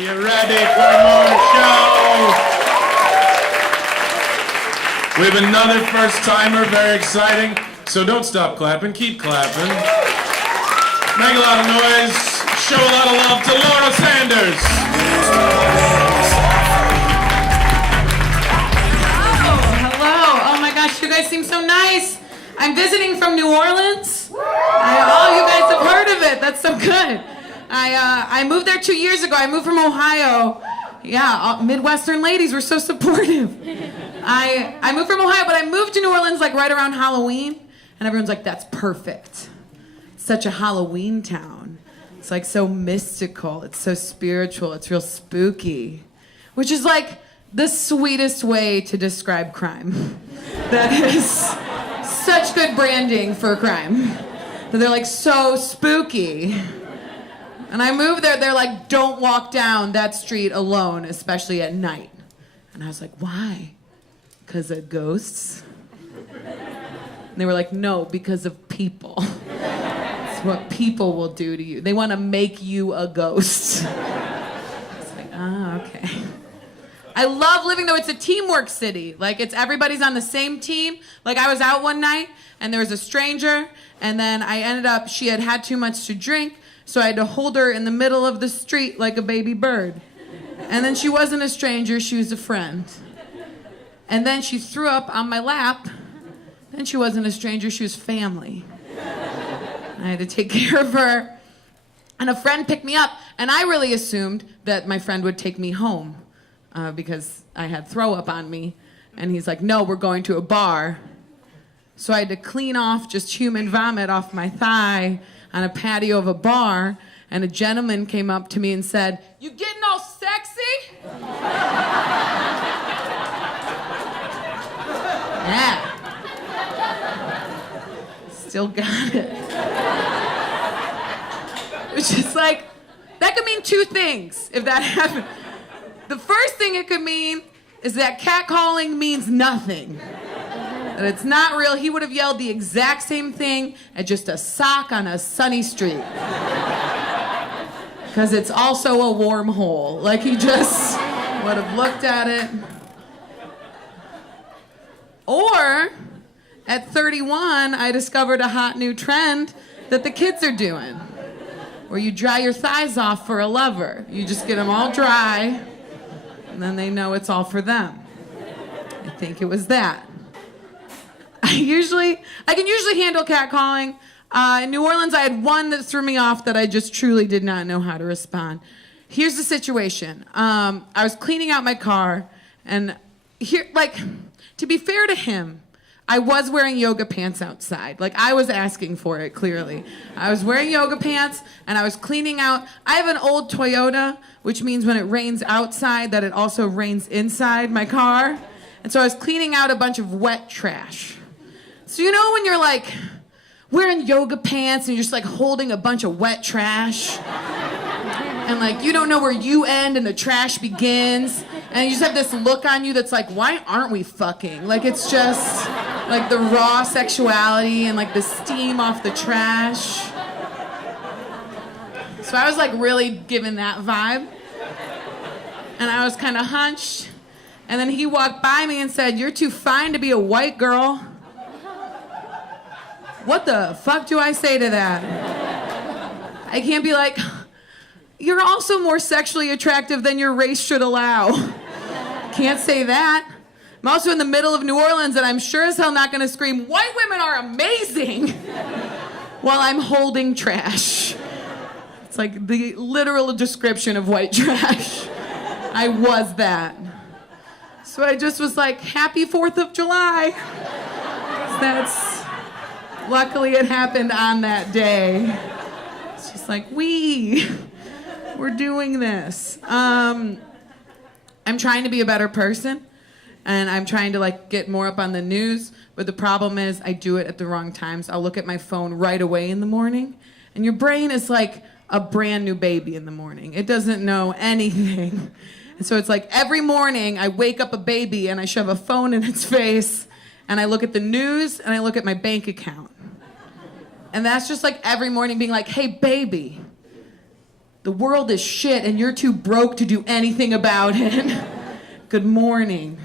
you ready for more show? We have another first-timer, very exciting. So don't stop clapping, keep clapping. Make a lot of noise, show a lot of love to Laura Sanders. Hello. Oh my gosh, you guys seem so nice. I'm visiting from New Orleans. Oh, you guys have heard of it. That's so good. I moved there 2 years ago. I moved from Ohio. Yeah, Midwestern ladies were so supportive. I moved from Ohio, but I moved to New Orleans like right around Halloween. And everyone's like, that's perfect. It's such a Halloween town. It's like so mystical. It's so spiritual. It's real spooky. Which is like the sweetest way to describe crime. That is such good branding for crime. That they're like so spooky. And I moved there, they're like, don't walk down that street alone, especially at night. And I was like, why? Because of ghosts? And they were like, no, because of people. It's what people will do to you. They want to make you a ghost. It's like, okay. I love living though, it's a teamwork city. Like it's everybody's on the same team. Like I was out one night and there was a stranger and then I ended up, she had too much to drink. So I had to hold her in the middle of the street like a baby bird. And then she wasn't a stranger, she was a friend. And then she threw up on my lap. Then she wasn't a stranger, she was family. I had to take care of her. And a friend picked me up, and I really assumed that my friend would take me home because I had throw up on me. And he's like, no, we're going to a bar. So I had to clean off just human vomit off my thigh on a patio of a bar, and a gentleman came up to me and said, you getting all sexy? Yeah. Still got it. Which is like, that could mean two things if that happened. The first thing it could mean is that catcalling means nothing. That it's not real. He would have yelled the exact same thing at just a sock on a sunny street. Because it's also a wormhole. Like he just would have looked at it. Or, at 31, I discovered a hot new trend that the kids are doing. Where you dry your thighs off for a lover. You just get them all dry, and then they know it's all for them. I think it was that. I can usually handle catcalling. In New Orleans, I had one that threw me off that I just truly did not know how to respond. Here's the situation. I was cleaning out my car, and here, like, to be fair to him, I was wearing yoga pants outside. Like, I was asking for it, clearly. I was wearing yoga pants, and I was cleaning out. I have an old Toyota, which means when it rains outside, that it also rains inside my car. And so I was cleaning out a bunch of wet trash. So you know when you're like wearing yoga pants and you're just like holding a bunch of wet trash and like you don't know where you end and the trash begins and you just have this look on you that's like, why aren't we fucking? Like it's just like the raw sexuality and like the steam off the trash. So I was like really giving that vibe. And I was kind of hunched. And then he walked by me and said, you're too fine to be a white girl. What the fuck do I say to that? I can't be like, you're also more sexually attractive than your race should allow. Can't say that. I'm also in the middle of New Orleans and I'm sure as hell not gonna scream, white women are amazing, while I'm holding trash. It's like the literal description of white trash. I was that. So I just was like, happy 4th of July. Luckily it happened on that day. It's just like, we're doing this. I'm trying to be a better person, and I'm trying to like get more up on the news, but the problem is I do it at the wrong times. I'll look at my phone right away in the morning, and your brain is like a brand new baby in the morning. It doesn't know anything. And so it's like every morning I wake up a baby and I shove a phone in its face, and I look at the news and I look at my bank account. And that's just like every morning being like, hey, baby, the world is shit and you're too broke to do anything about it. Good morning.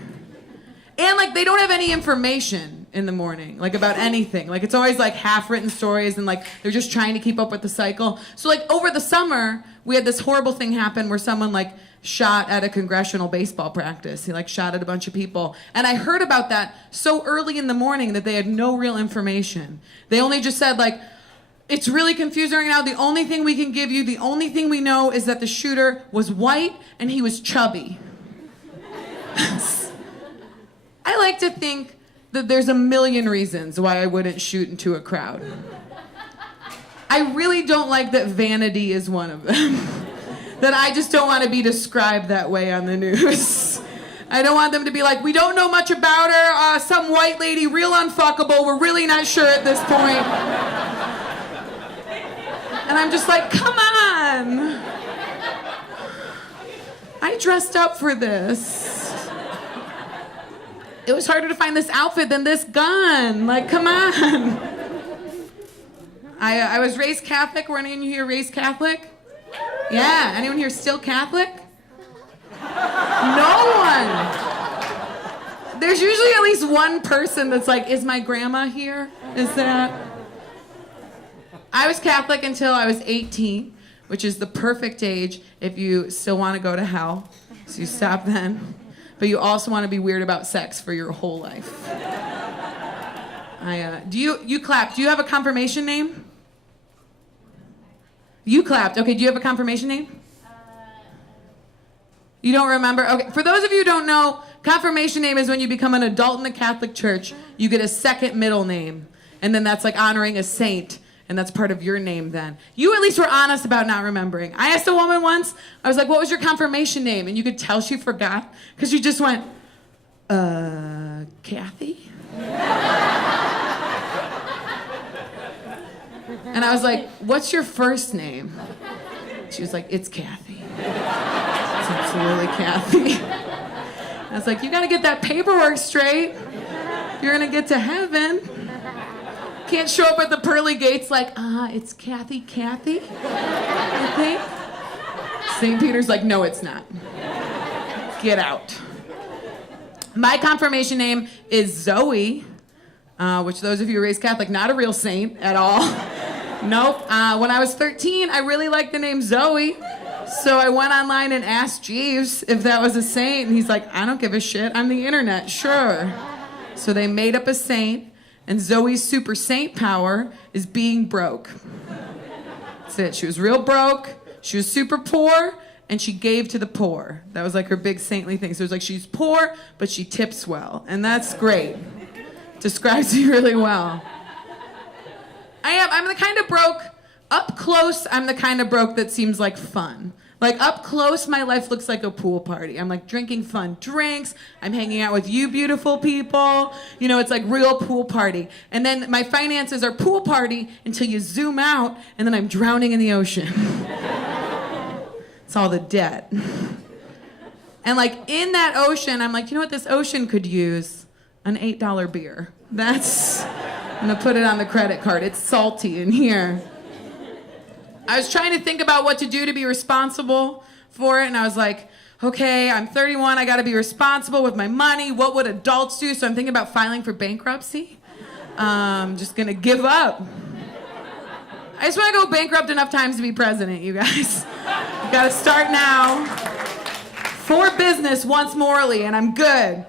And like they don't have any information in the morning, like about anything. Like it's always like half-written stories and like they're just trying to keep up with the cycle. So like over the summer, we had this horrible thing happen where someone like shot at a congressional baseball practice. He like shot at a bunch of people. And I heard about that so early in the morning that they had no real information. They only just said like, it's really confusing right now. The only thing we can give you, the only thing we know is that the shooter was white and he was chubby. I like to think that there's a million reasons why I wouldn't shoot into a crowd. I really don't like that vanity is one of them. That I just don't want to be described that way on the news. I don't want them to be like, we don't know much about her, some white lady, real unfuckable, we're really not sure at this point. And I'm just like, come on. I dressed up for this. It was harder to find this outfit than this gun. Like, come on. I was raised Catholic. Were any of you here raised Catholic? Yeah. Anyone here still Catholic? No one. There's usually at least one person that's like, is my grandma here? Is that? I was Catholic until I was 18, which is the perfect age if you still want to go to hell. So you stop then. But you also want to be weird about sex for your whole life. You clapped. Do you have a confirmation name? You clapped. Okay, do you have a confirmation name? You don't remember? Okay, for those of you who don't know, confirmation name is when you become an adult in the Catholic Church, you get a second middle name. And then that's like honoring a saint. And that's part of your name then. You at least were honest about not remembering. I asked a woman once, I was like, what was your confirmation name? And you could tell she forgot, because she just went, Kathy? And I was like, what's your first name? She was like, it's Kathy. It's absolutely Kathy. I was like, you gotta get that paperwork straight. You're gonna get to heaven. Can't show up at the pearly gates like, it's Kathy, I think. St. Peter's like, no, it's not. Get out. My confirmation name is Zoey, which those of you who raised Catholic, not a real saint at all. Nope. When I was 13, I really liked the name Zoey. So I went online and asked Jeeves if that was a saint. And he's like, I don't give a shit. I'm the internet, sure. So they made up a saint. And Zoe's super saint power is being broke. That's it. She was real broke. She was super poor, and she gave to the poor. That was like her big saintly thing. So it was like she's poor, but she tips well. And that's great. Describes me really well. I'm the kind of broke, up close, I'm the kind of broke that seems like fun. Like up close, my life looks like a pool party. I'm like drinking fun drinks. I'm hanging out with you beautiful people. You know, it's like real pool party. And then my finances are pool party until you zoom out and then I'm drowning in the ocean. It's all the debt. And like in that ocean, I'm like, you know what this ocean could use? An $8 beer. I'm gonna put it on the credit card. It's salty in here. I was trying to think about what to do to be responsible for it, and I was like, okay, I'm 31, I gotta be responsible with my money. What would adults do? So I'm thinking about filing for bankruptcy. I'm just gonna give up. I just wanna go bankrupt enough times to be president, you guys. You gotta start now. For business once morally, and I'm good.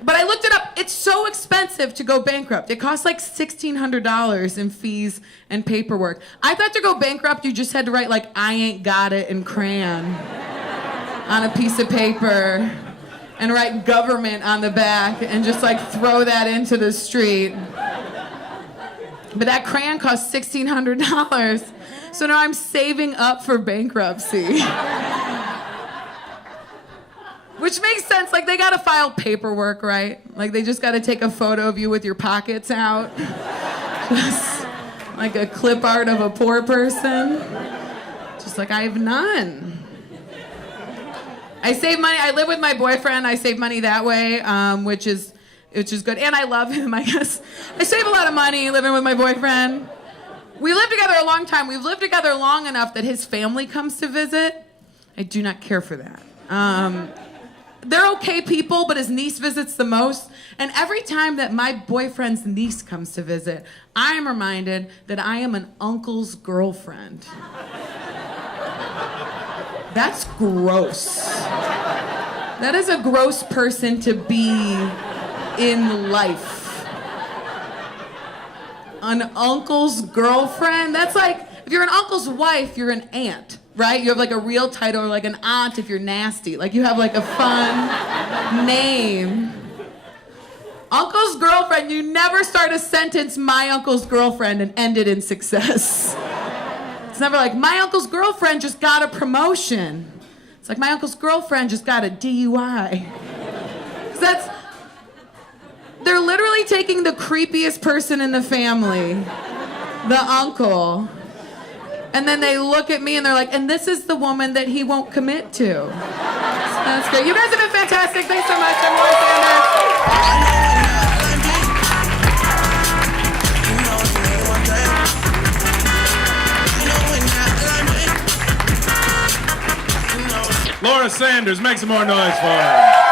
But I looked it up. It's so expensive to go bankrupt. It costs like $1,600 in fees and paperwork. I thought to go bankrupt, you just had to write like, I ain't got it in crayon on a piece of paper and write government on the back and just like throw that into the street. But that crayon costs $1,600. So now I'm saving up for bankruptcy. Which makes sense, like they gotta file paperwork, right? Like they just gotta take a photo of you with your pockets out. Just like a clip art of a poor person. Just like I have none. I save money, I live with my boyfriend, I save money that way, which is good. And I love him, I guess. I save a lot of money living with my boyfriend. We lived together a long time. We've lived together long enough that his family comes to visit. I do not care for that. They're okay people, but his niece visits the most. And every time that my boyfriend's niece comes to visit, I am reminded that I am an uncle's girlfriend. That's gross. That is a gross person to be in life. An uncle's girlfriend? That's like, if you're an uncle's wife, you're an aunt, right? You have like a real title, or like an aunt if you're nasty. Like you have like a fun name. Uncle's girlfriend, you never start a sentence, my uncle's girlfriend, and end it in success. It's never like, my uncle's girlfriend just got a promotion. It's like, my uncle's girlfriend just got a DUI. 'Cause they're literally taking the creepiest person in the family, the uncle, and then they look at me and they're like, and this is the woman that he won't commit to. So that's great. You guys have been fantastic. Thanks so much. I'm Wyatt Cenac. Laura Sanders, make some more noise for her.